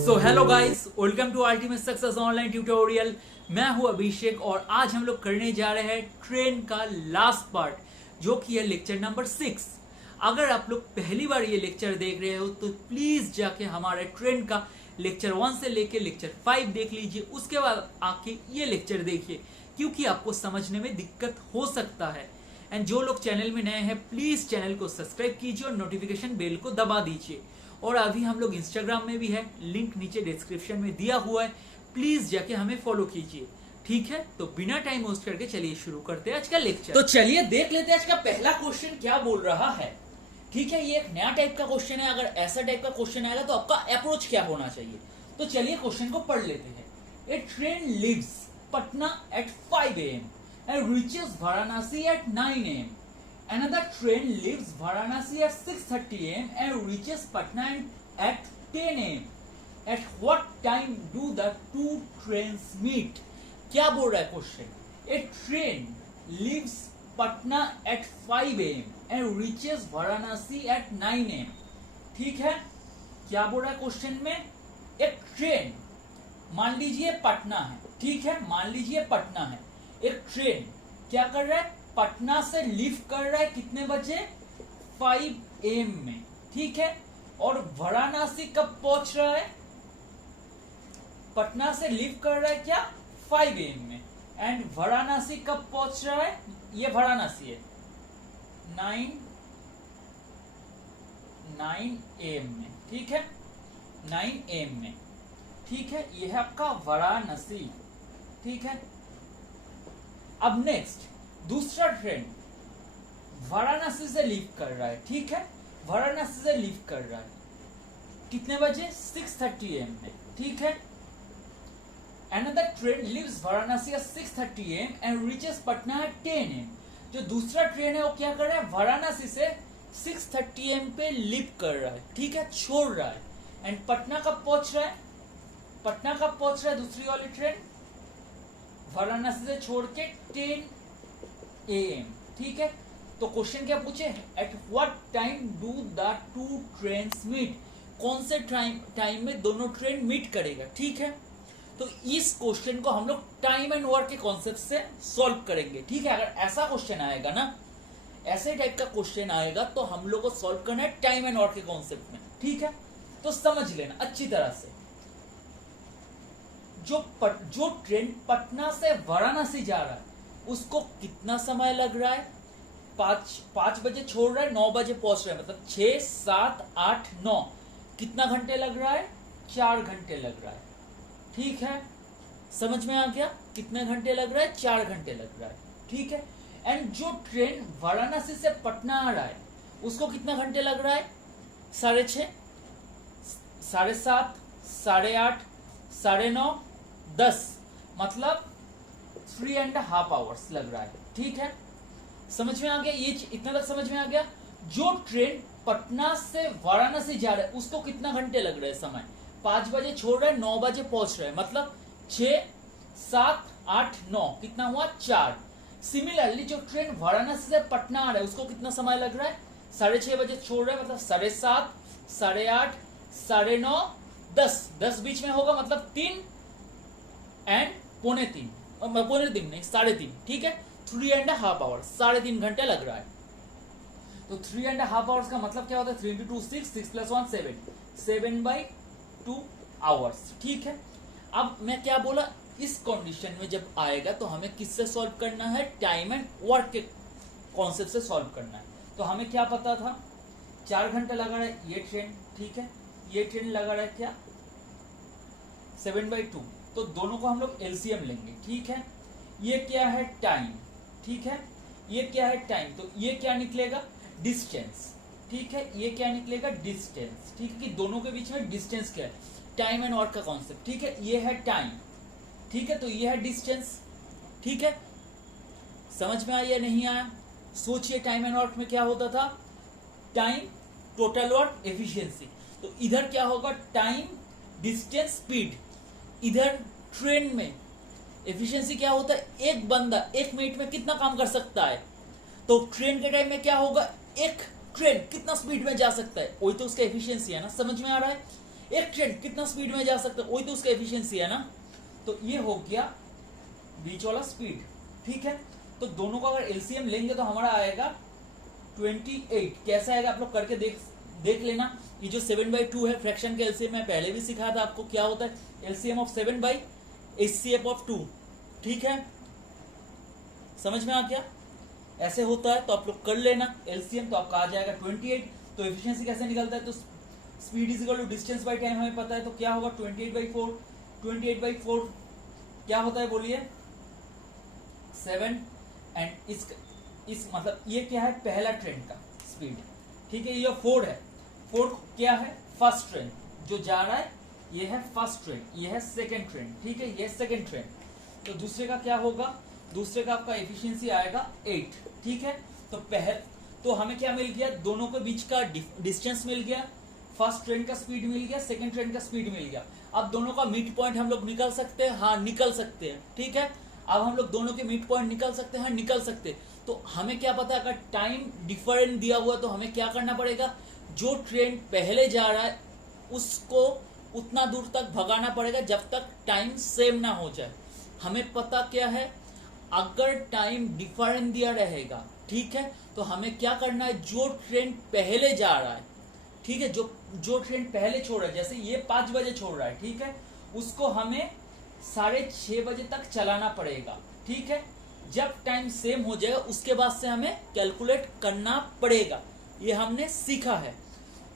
So hello guys, welcome to ultimate success online tutorial. मैं हूं अभिषेक और आज हम लोग करने जा रहे हैं ट्रेन का लास्ट पार्ट जो कि है लेक्चर नंबर 6। अगर आप लोग पहली बार ये लेक्चर देख रहे हो तो प्लीज जाके हमारे ट्रेन का लेक्चर 1 से लेके लेक्चर 5 देख लीजिए, उसके बाद आके ये लेक्चर देखिए क्योंकि आपको समझने में दिक्कत हो सकता है। एंड जो लोग चैनल में नए हैं प्लीज चैनल को सब्सक्राइब कीजिए और नोटिफिकेशन बेल को दबा दीजिए। और अभी हम लोग इंस्टाग्राम में भी है, लिंक नीचे डिस्क्रिप्शन में दिया हुआ है, प्लीज जाके हमें फॉलो कीजिए। ठीक है, तो बिना टाइम वेस्ट करके चलिए शुरू करते हैं आज का लेक्चर। तो चलिए देख लेते हैं आज का पहला क्वेश्चन क्या बोल रहा है। ठीक है, ये एक नया टाइप का क्वेश्चन है। अगर ऐसा टाइप का क्वेश्चन आएगा तो आपका अप्रोच क्या होना चाहिए। तो चलिए क्वेश्चन को पढ़ लेते हैं। A train leaves Patna at 5 AM and reaches Varanasi at 9 AM. Another train leaves Varanasi at 6:30 AM and reaches Patna at 10 AM. At what time do the two trains meet? क्या बोल रहा है question? A train leaves Patna at 5 AM and reaches Varanasi at 9 AM. ठीक है, क्या बोल रहा है क्वेश्चन में? एक ट्रेन, मान लीजिए पटना है, ठीक है, मान लीजिए पटना है। एक ट्रेन क्या कर रहा है? पटना से लीव कर रहा है कितने बजे? 5 AM में, ठीक है। और वाराणसी कब पहुंच रहा है? पटना से लीव कर रहा है क्या? 5 AM में। एंड वाराणसी कब पहुंच रहा है? ये वाराणसी है 9 AM में, ठीक है, 9 AM में, ठीक है। यह है आपका वाराणसी, ठीक है। अब नेक्स्ट दूसरा ट्रेन वाराणसी से लीव कर रहा है, ठीक है, वाराणसी से लीव कर रहा है कितने बजे? 6:30 AM में, ठीक है। Another train leaves Varanasi at 6:30 AM and reaches Patna at 10 AM. जो दूसरा ट्रेन है वो क्या कर रहा है? वाराणसी से 6:30 AM पे लीव कर रहा है, ठीक है, छोड़ रहा है। एंड पटना कब पहुंच रहा है? पटना कब पहुंच रहा है दूसरी वाली ट्रेन? वाराणसी से छोड़ के 10 AM, ठीक है। तो क्वेश्चन क्या पूछे? At what time do the two trains meet? कौन से टाइम में दोनों ट्रेन मीट करेगा, ठीक है। तो इस क्वेश्चन को हम लोग टाइम एंड वर्क के कॉन्सेप्ट से सॉल्व करेंगे, ठीक है। अगर ऐसा क्वेश्चन आएगा ना, ऐसे टाइप का क्वेश्चन आएगा तो हम लोग को सॉल्व करना है टाइम एंड वर्क के कॉन्सेप्ट में, ठीक है। तो समझ लेना अच्छी तरह से। जो ट्रेन पटना से वाराणसी जा रहा है उसको कितना समय लग रहा है? 5 बजे छोड़ रहा है, 9 बजे पहुंच रहा है, मतलब 6, 7, 8, 9, कितना घंटे लग रहा है? 4 घंटे लग रहा है, ठीक है। समझ में आ गया? कितने घंटे लग रहा है? 4 घंटे लग रहा है, ठीक है। एंड जो ट्रेन वाराणसी से पटना आ रहा है उसको कितना घंटे लग रहा है? 6:30, 7:30, 8:30, 9:30, 10, मतलब 3.5 hours लग रहा है, ठीक है। समझ में आ गया? ये इतना तक समझ में आ गया। जो ट्रेन पटना से वाराणसी जा रहा है उसको कितना घंटे लग रहे हैं समय? 5 बजे छोड़ रहा है, 9 बजे पहुंच रहा है, मतलब 6, 7, 8, 9, कितना हुआ? 4। सिमिलरली जो ट्रेन वाराणसी से पटना आ रहा है उसको कितना समय लग रहा है? 6:30 बजे छोड़ रहा है, मतलब 7:30, 8:30, 9:30, 10 बीच में होगा, मतलब 3 एंड पौने 3 नहीं 3.5, ठीक है। 3.5 hours, 3.5 घंटे लग रहा है। तो 3.5 hours का मतलब क्या होता है? 3 into 2 6, 6 + 1 7, 7/2 hours, ठीक है। अब मैं क्या बोला, इस कंडीशन में जब आएगा तो हमें किससे सॉल्व करना है? टाइम एंड वर्क के कॉन्सेप्ट से सॉल्व करना है। तो हमें क्या पता था? 4 घंटे लगा रहा है ये ट्रेन, ठीक है, ये ट्रेन लगा रहा है क्या? 7/2, तो दोनों को हम लोग एलसीएम लेंगे, ठीक है। ये क्या है? टाइम, ठीक है। ये क्या है? टाइम, तो ये क्या निकलेगा? डिस्टेंस, ठीक है। ये क्या निकलेगा? डिस्टेंस, ठीक है, कि दोनों के बीच में डिस्टेंस क्या है? टाइम एंड वर्क का कॉन्सेप्ट, ठीक है। ये है टाइम, ठीक है, तो ये है डिस्टेंस, ठीक है। समझ में आया या नहीं आया? सोचिए टाइम एंड वर्क में क्या होता था? Time, total work, efficiency. तो इधर क्या होगा? Time, distance, speed. इधर ट्रेन में एफिशिएंसी क्या होता है? एक बंदा 1 मिनट में कितना काम कर सकता है। तो ट्रेन के टाइम में क्या होगा? एक ट्रेन कितना स्पीड में जा सकता है, वही तो उसका एफिशिएंसी है ना। समझ में आ रहा है? एक ट्रेन कितना स्पीड में जा सकता है, वही तो उसका एफिशिएंसी है ना। तो ये हो गया बीच वाला स्पीड, ठीक है। तो दोनों का अगर एलसीएम लेंगे तो हमारा आएगा 28। कैसा आएगा आप लोग करके देख लेना। ये जो 7/2 है फ्रैक्शन का एलसीएम, मैं पहले भी सिखाया था आपको क्या होता है एलसीएम ऑफ 7/HCF ऑफ 2, ठीक है। समझ में आ गया, ऐसे होता है। तो आप लोग कर लेना एलसीएम, तो आपका आ जाएगा 28। तो एफिशिएंसी कैसे निकलता है, तो speed is equal to distance by time हमें पता है, तो क्या होगा 28/4। 28/4 क्या होता है बोलिए 7। एंड इस मतलब ये क्या है पहला ट्रेन का स्पीड, ठीक है। ये 4 है, 4 क्या है फर्स्ट ट्रेन जो जा रहा है, ये है फर्स्ट ट्रेन, ये है सेकेंड ट्रेन, ठीक है, ये सेकेंड ट्रेन। तो दूसरे का क्या होगा, दूसरे का आपका एफिशिएंसी आएगा 8, ठीक है। तो हमें क्या मिल गया, दोनों के बीच का डिस्टेंस मिल गया, फर्स्ट ट्रेन का स्पीड मिल गया, सेकेंड ट्रेन का स्पीड मिल गया। अब दोनों का मिड पॉइंट हम लोग निकल सकते हैं, हाँ निकल सकते हैं, ठीक है। अब हम लोग दोनों के मिड पॉइंट निकल सकते हैं, हाँ निकल सकते हैं। तो हमें क्या पता है, अगर टाइम डिफरेंट दिया हुआ तो हमें क्या करना पड़ेगा, जो ट्रेन पहले जा रहा है उसको उतना दूर तक भगाना पड़ेगा जब तक टाइम सेम ना हो जाए। हमें पता क्या है, अगर टाइम डिफरेंट दिया रहेगा, ठीक है, तो हमें क्या करना है, जो ट्रेन पहले जा रहा है, ठीक है, जो ट्रेन पहले छोड़ रहा है, जैसे ये 5 बजे छोड़ रहा है, ठीक है, उसको हमें 6:30 बजे तक चलाना पड़ेगा, ठीक है। जब टाइम सेम हो जाएगा उसके बाद से हमें कैलकुलेट करना पड़ेगा, ये हमने सीखा है।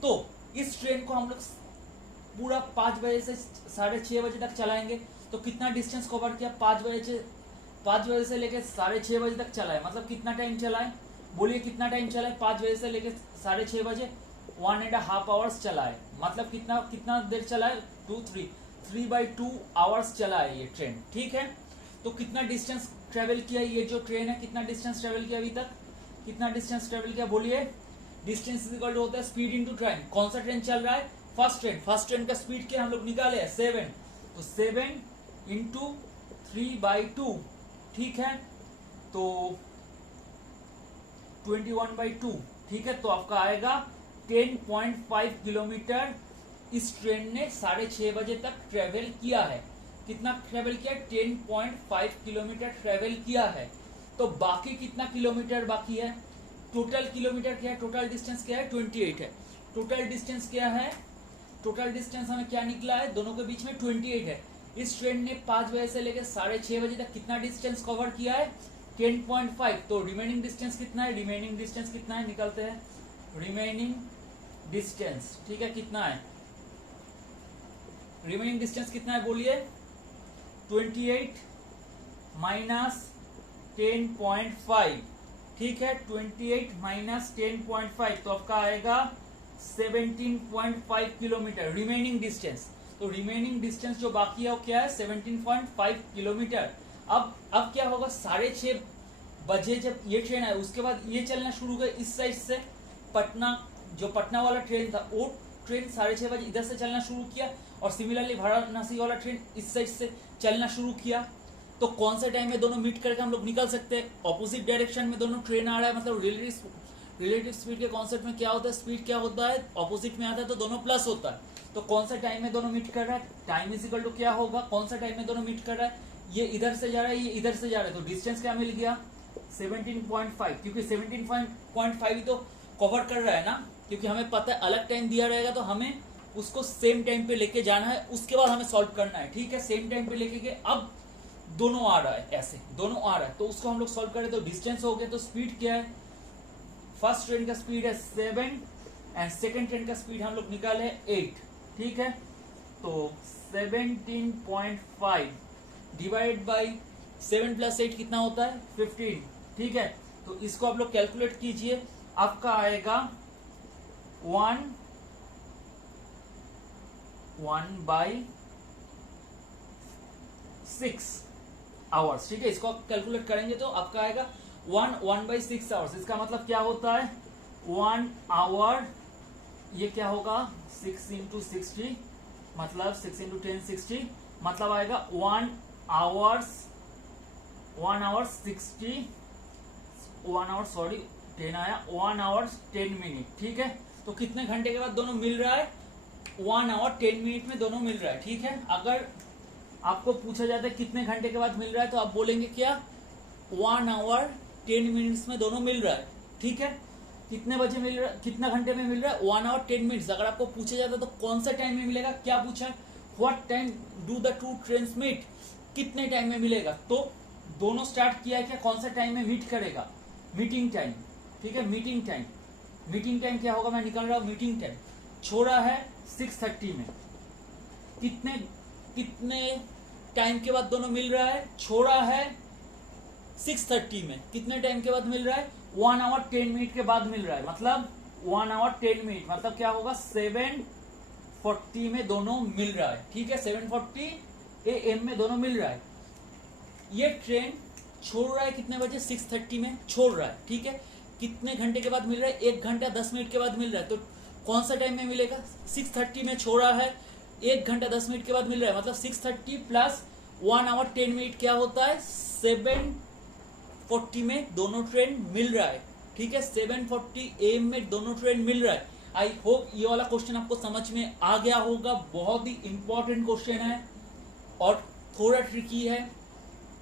तो इस ट्रेन को हम लोग पूरा 5 बजे से 6:30 बजे तक चलाएंगे, तो कितना डिस्टेंस कवर किया, 5 बजे से लेकर 6:30 बजे तक चलाए, मतलब कितना टाइम चलाए, बोलिए कितना टाइम चलाए, 5 बजे से लेकर 6:30 बजे 1.5 आवर्स चलाए, मतलब कितना देर चलाए, 3/2 आवर्स चलाए ये ट्रेन, ठीक है। तो कितना डिस्टेंस ट्रेवल किया ये जो ट्रेन है, कितना डिस्टेंस ट्रेवल किया अभी तक, कितना डिस्टेंस ट्रेवल किया बोलिए, डिस्टेंस इज इक्वल टू होता है स्पीड इनटू टाइम। कौन सा ट्रेन चल रहा है, फर्स्ट ट्रेन का स्पीड क्या हम लोग निकाले हैं 7, तो 7 इंटू 3/2, ठीक है, तो 21/2, ठीक है। तो आपका आएगा 10.5 किलोमीटर इस ट्रेन ने 6:30 बजे तक ट्रेवल किया है। कितना ट्रेवल किया, 10.5 किलोमीटर ट्रेवल किया है। तो बाकी कितना किलोमीटर बाकी है, टोटल किलोमीटर क्या है, टोटल डिस्टेंस क्या है 28 है। टोटल डिस्टेंस क्या है, टोटल डिस्टेंस हमें क्या निकला है, दोनों के बीच में 28 है। इस ट्रेन ने 5 बजे से लेकर 6:30 बजे तक कितना डिस्टेंस कवर किया है 10.5। तो रिमेनिंग डिस्टेंस कितना है, रिमेनिंग डिस्टेंस कितना है निकलते हैं, रिमेनिंग डिस्टेंस, ठीक है, कितना है, रिमेनिंग डिस्टेंस कितना है बोलिए 28 माइनस 10.5, ठीक है, 28 माइनस 10.5, तो आपका आएगा 17.5 किलोमीटर रिमेनिंग डिस्टेंस। तो रिमेनिंग डिस्टेंस जो बाकी है वो क्या है 17.5 किलोमीटर। अब क्या होगा, 6:30 बजे जब ये ट्रेन आए उसके बाद ये चलना शुरू कर इस साइड से, पटना वाला ट्रेन था वो ट्रेन 6:30 बजे इधर से चलना शुरू किया, और सिमिलरली वाराणसी वाला ट्रेन इस साइड से चलना शुरू किया। तो कौन से टाइम में दोनों मीट करके हम लोग निकल सकते हैं, ऑपोजिट डायरेक्शन में दोनों ट्रेन आ रहा है, मतलब रिलेटिव स्पीड के कॉन्सेप्ट में क्या होता है, स्पीड क्या होता है ऑपोजिट में आता है तो दोनों प्लस होता है। तो कौन सा टाइम में दोनों मीट कर रहा है, टाइम इज इक्वल टू क्या होगा, कौन सा टाइम में दोनों मीट कर रहा है, ये इधर से जा रहा है, ये इधर से जा रहा है, तो डिस्टेंस क्या मिल गया 17.5, क्योंकि 17.5 ही तो कवर कर रहा है ना, क्योंकि हमें पता है अलग टाइम दिया रहेगा तो हमें उसको सेम टाइम पे लेके जाना है, उसके बाद हमें सॉल्व करना है, ठीक है। सेम टाइम पे लेके गए, अब दोनों आ रहा है, ऐसे दोनों आ रहा है, तो उसको हम लोग सॉल्व करें तो डिस्टेंस हो गया, तो स्पीड क्या है, फर्स्ट ट्रेन का स्पीड है 7 एंड सेकेंड ट्रेन का स्पीड हम लोग निकाले 8, ठीक है। तो 17.5 डिवाइड बाई 7 + 8 कितना होता है 15, ठीक है। तो इसको आप लोग कैलकुलेट कीजिए, आपका आएगा 1/6 आवर्स, ठीक है। इसको आप कैलकुलेट करेंगे तो आपका आएगा 1/6 आवर्स। इसका मतलब क्या होता है 1 आवर, ये क्या होगा 6 × 60, मतलब 6 × 10 60, मतलब आएगा 1 आवर 10 आया 1 आवर 10 मिनट, ठीक है। तो कितने घंटे के बाद दोनों मिल रहा है 1 आवर 10 मिनट में दोनों मिल रहा है, ठीक है। अगर आपको पूछा जाता है कितने घंटे के बाद मिल रहा है, तो आप बोलेंगे क्या, 1 आवर 10 मिनट्स में दोनों मिल रहा है, ठीक है। कितने बजे मिल रहा है, कितना घंटे में मिल रहा है, 1 आवर 10 मिनट्स। अगर आपको पूछा जाता है तो कौन सा टाइम में मिलेगा, क्या पूछा है, what time do the two trains meet, कितने टाइम में मिलेगा। तो दोनों स्टार्ट किया है क्या, कौन सा टाइम में मीट करेगा, मीटिंग टाइम, ठीक है। मीटिंग टाइम, मीटिंग टाइम क्या होगा, मैं निकल रहा हूं, मीटिंग टाइम छोड़ा है 6:30 में, कितने कितने टाइम के बाद दोनों मिल रहा है, छोड़ा है 6:30 में, कितने टाइम के बाद मिल रहा है, 1 आवर 10 मिनट के बाद मिल रहा है। मतलब 1 आवर 10 मिनट मतलब क्या होगा, 7:40 में दोनों मिल रहा है, ठीक है। 7:40 AM में दोनों मिल रहा है। ये ट्रेन छोड़ रहा है कितने बजे, 6:30 में छोड़ रहा है, ठीक है। कितने घंटे के बाद मिल रहा है, 1 घंटा 10 मिनट के बाद मिल रहा है। तो कौन सा टाइम में मिलेगा, 6:30 में छोड़ा है, 1 घंटा 10 मिनट के बाद मिल रहा है। मतलब 6:30 प्लस 1 आवर 10 मिनट क्या होता है, 7:40 में दोनों ट्रेन मिल रहा है, ठीक है। 7:40 AM में दोनों ट्रेन मिल रहा है। आई होप ये वाला क्वेश्चन आपको समझ में आ गया होगा। बहुत ही इंपॉर्टेंट क्वेश्चन है और थोड़ा ट्रिकी है,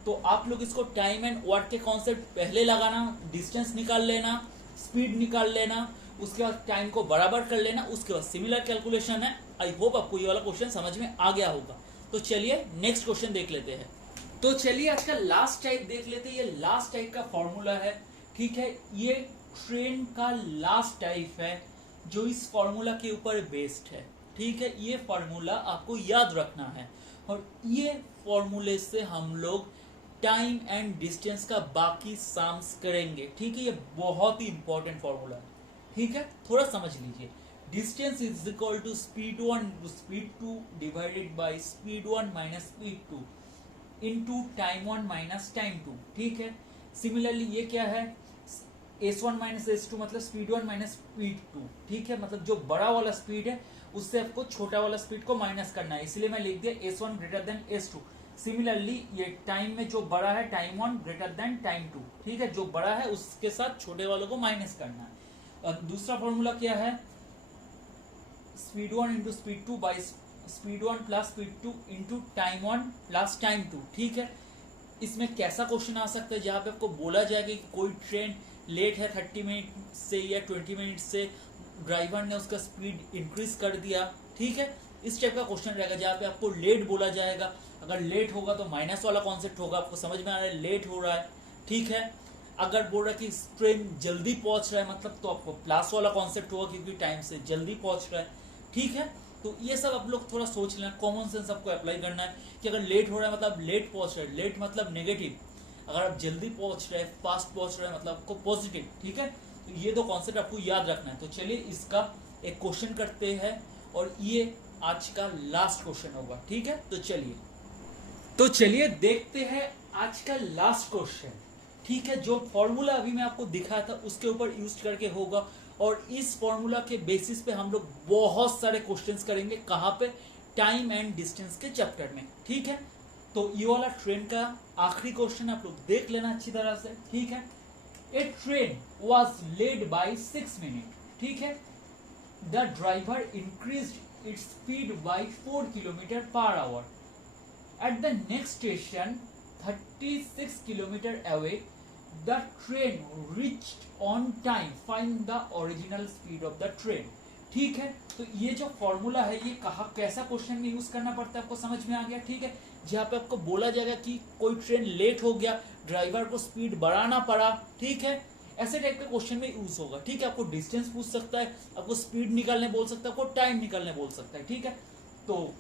तो आप लोग इसको टाइम एंड वर्क के कॉन्सेप्ट पहले लगाना, डिस्टेंस निकाल लेना, स्पीड निकाल लेना, उसके बाद टाइम को बराबर कर लेना, उसके बाद सिमिलर कैलकुलेशन है। आई होप आपको ये वाला क्वेश्चन समझ में आ गया होगा। तो चलिए नेक्स्ट क्वेश्चन देख लेते हैं। तो चलिए आज का लास्ट टाइप देख लेते हैं। ये लास्ट टाइप का फॉर्मूला है, ठीक है। ये ट्रेन का लास्ट टाइप है जो इस फॉर्मूला के ऊपर बेस्ड है, ठीक है। ये फॉर्मूला आपको याद रखना है और ये फॉर्मूले से हम लोग टाइम एंड डिस्टेंस का बाकी साम्स करेंगे, ठीक है। ये बहुत ही इंपॉर्टेंट फॉर्मूला है, ठीक है। थोड़ा समझ लीजिए, distance is equal to speed 1 to speed 2 divided by speed 1 minus speed 2 into time 1 minus time 2, ठीक है। सिमिलरली ये क्या है, S1 माइनस S2 मतलब स्पीड 1 माइनस स्पीड 2, ठीक है। मतलब जो बड़ा वाला स्पीड है उससे आपको छोटा वाला स्पीड को माइनस करना है, इसलिए मैं लिख दिया S1 greater than S2। Similarly ये टाइम में जो बड़ा है टाइम 1 ग्रेटर देन टाइम 2, ठीक है। जो बड़ा है उसके साथ छोटे वालों को माइनस करना है। और दूसरा फॉर्मूला क्या है, speed 1 into speed 2 by speed 1 plus speed 2 into time 1 plus time 2, ठीक है। इसमें कैसा क्वेश्चन आ सकता है जहां पे आपको बोला जाएगा कि कोई ट्रेन लेट है 30 मिनट से या 20 मिनट से, ड्राइवर ने उसका स्पीड इंक्रीज कर दिया, ठीक है। इस टाइप का क्वेश्चन रहेगा जहाँ पे आपको लेट बोला जाएगा। अगर लेट होगा तो माइनस वाला कॉन्सेप्ट होगा, आपको समझ में आ रहा है, लेट हो रहा है, ठीक है। अगर बोल रहा है कि ट्रेन जल्दी पहुंच रहा है मतलब तो आपको प्लस वाला कॉन्सेप्ट होगा क्योंकि टाइम से जल्दी पहुंच रहा है, ठीक है। तो ये सब आप लोग थोड़ा सोच लेना, कॉमन सेंस आपको अप्लाई करना है कि अगर लेट हो रहा है मतलब लेट पहुंच रहा है, लेट मतलब नेगेटिव, अगर आप जल्दी पहुंच रहे हैं, फास्ट पहुंच रहे हैं मतलब आपको पॉजिटिव, ठीक है। तो ये दो कॉन्सेप्ट आपको याद रखना है। तो चलिए इसका एक क्वेश्चन करते हैं और ये आज का लास्ट क्वेश्चन होगा, ठीक है। तो चलिए देखते हैं आज का लास्ट क्वेश्चन, ठीक है। जो फॉर्मूला अभी मैं आपको दिखाया था उसके ऊपर यूज करके होगा और इस फॉर्मूला के बेसिस पे हम लोग बहुत सारे क्वेश्चंस करेंगे। कहाँ पे, टाइम एंड डिस्टेंस के चैप्टर में, ठीक है। तो ये वाला ट्रेन का आखिरी क्वेश्चन आप लोग देख लेना अच्छी तरह से, ठीक है। A train was late by 6 minute, ठीक है। The driver increased its speed by 4 kilometre per hour. At the next station 36 kilometre away the train reached on time, find the original speed of the train, ठीक है। तो ये जो formula है ये कहा कैसा क्वेश्चन में यूज करना पड़ता है आपको समझ में आ गया, ठीक है। जहाँ पे आपको बोला जाएगा कि कोई ट्रेन लेट हो गया, ड्राइवर को स्पीड बढ़ाना पड़ा, ठीक है। ऐसे टाइप के क्वेश्चन में यूज होगा, ठीक है। आपको डिस्टेंस पूछ सकता है, आपको स्पीड निकालने बोल सकता है, आपको टाइम निकालने बोल सकता है, ठीक है। तो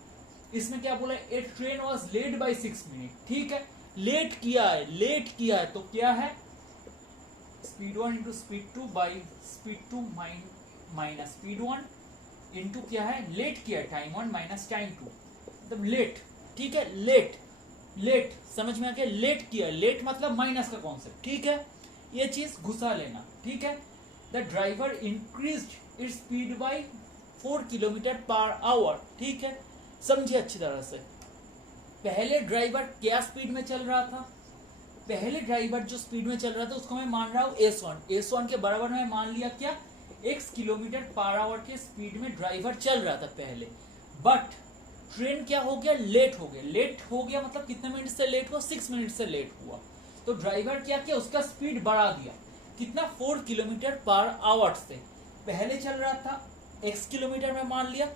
इसमें क्या बोला, a train was late by 6 minute, ठीक है। लेट किया है तो क्या है, speed 1 into speed 2 by speed 2 minus speed 1 into क्या है, लेट किया टाइम 1 माइनस टाइम 2, मतलब लेट, ठीक है। लेट समझ में आ गया, लेट किया, लेट मतलब माइनस का कॉन्सेप्ट, ठीक है। ये चीज घुसा लेना, ठीक है। The driver increased its speed by 4 kilometre per our, ठीक है। समझिए अच्छी तरह से, पहले ड्राइवर क्या स्पीड में चल रहा था, पहले ड्राइवर जो स्पीड में चल रहा था उसको मैं मान रहा हूं S1 के बराबर में मान लिया क्या, x किलोमीटर पर आवर के स्पीड में ड्राइवर चल रहा था पहले, बट ट्रेन क्या हो गया, लेट हो गया। लेट हो गया मतलब कितने मिनट से लेट हुआ, 6 मिनट से लेट हुआ। तो ड्राइवर क्या किया, उसका स्पीड बढ़ा दिया। कितना, 4 किलोमीटर पर आवर से। पहले चल रहा था x किलोमीटर में मान लिया,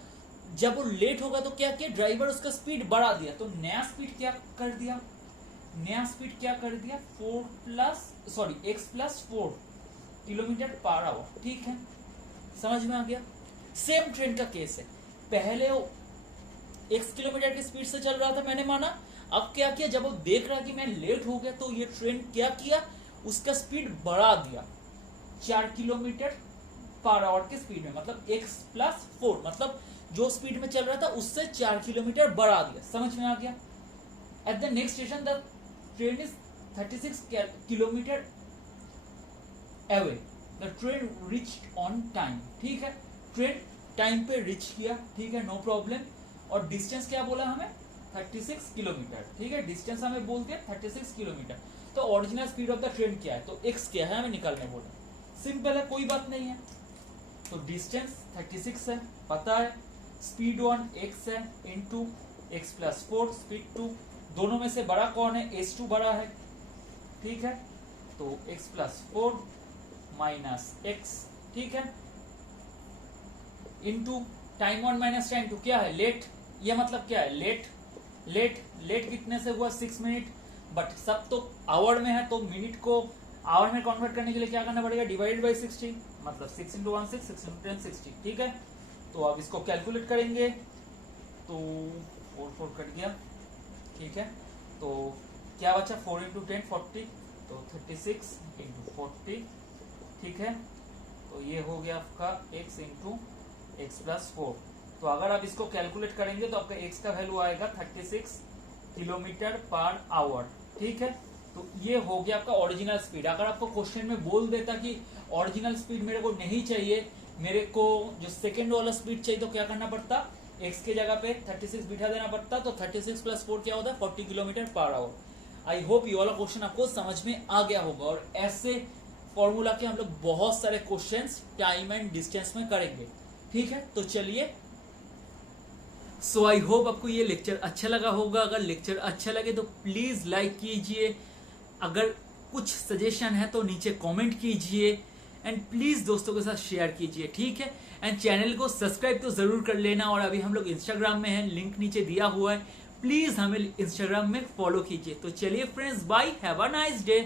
जब वो लेट होगा तो क्या किया, ड्राइवर उसका स्पीड बढ़ा दिया। तो नया स्पीड क्या कर दिया, नया स्पीड क्या कर दिया, x plus 4 kilometre per our. ठीक है, समझ में आ गया। सेम ट्रेन का केस है, पहले वो x किलोमीटर की स्पीड से चल रहा था, मैंने माना। अब क्या किया, जब वो देख रहा कि मैं लेट हो गया, तो ये ट्रेन क्या किया, उसका स्पीड बढ़ा दिया 4 किलोमीटर पर आवर की स्पीड में, मतलब x प्लस 4, मतलब जो स्पीड में चल रहा था उससे 4 किलोमीटर बढ़ा दिया। समझ में आ गया। At the next station the train is 36 kilometre away, the train reached on time. ठीक है, ट्रेन टाइम पे रिच किया, ठीक है, नो प्रॉब्लम। और डिस्टेंस क्या बोला हमें, 36 किलोमीटर। ठीक है, डिस्टेंस हमें बोल दिया 36 किलोमीटर। तो original speed of the train क्या है, तो x क्या है हमें निकालने बोला। सिंपल है, कोई बात नहीं है। तो डिस्टेंस 36 है, पता है। स्पीड 1 x है, इंटू x प्लस 4 स्पीड 2। दोनों में से बड़ा कौन है, s2 बड़ा है। ठीक है, तो x प्लस 4 माइनस x, ठीक है, इंटू टाइम 1 माइनस टाइम 2 क्या है, लेट। ये मतलब क्या है, लेट। लेट कितने से हुआ, 6 मिनट। बट सब तो आवर में है, तो मिनट को आवर में कन्वर्ट करने के लिए क्या करना पड़ेगा, डिवाइडेड बाई 60, मतलब 6 इंटू 1 6, 6 इंटू 10 60। ठीक है, तो अब इसको कैलकुलेट करेंगे तो 4 कट गया। ठीक है, तो क्या बचा, 4 इंटू 10 40, तो 36 इंटू 40। ठीक है, तो ये हो गया आपका x इंटू एक्स प्लस 4। तो अगर आप इसको कैलकुलेट करेंगे तो आपका x का वैल्यू आएगा 36 किलोमीटर पर आवर। ठीक है, तो ये हो गया आपका ओरिजिनल स्पीड। अगर आपको क्वेश्चन में बोल देता कि ओरिजिनल स्पीड मेरे को नहीं चाहिए, मेरे को जो सेकेंड वाला स्पीड चाहिए, तो क्या करना पड़ता, x के जगह पे 36 बिठा देना पड़ता। तो 36 प्लस 4 क्या होता है, 40 kilometre per our. I hope ये वाला क्वेश्चन आपको समझ में आ गया होगा। और ऐसे फॉर्मूला के हम लोग बहुत सारे क्वेश्चंस टाइम एंड डिस्टेंस में करेंगे। ठीक है, तो चलिए, सो आई होप आपको ये लेक्चर अच्छा लगा होगा। अगर लेक्चर अच्छा लगे तो प्लीज लाइक कीजिए, अगर कुछ सजेशन है तो नीचे कमेंट कीजिए, एंड प्लीज दोस्तों के साथ शेयर कीजिए। ठीक है, एंड चैनल को सब्सक्राइब तो जरूर कर लेना। और अभी हम लोग इंस्टाग्राम में हैं, लिंक नीचे दिया हुआ है, प्लीज हमें इंस्टाग्राम में फॉलो कीजिए। तो चलिए friends, bye, have a nice day.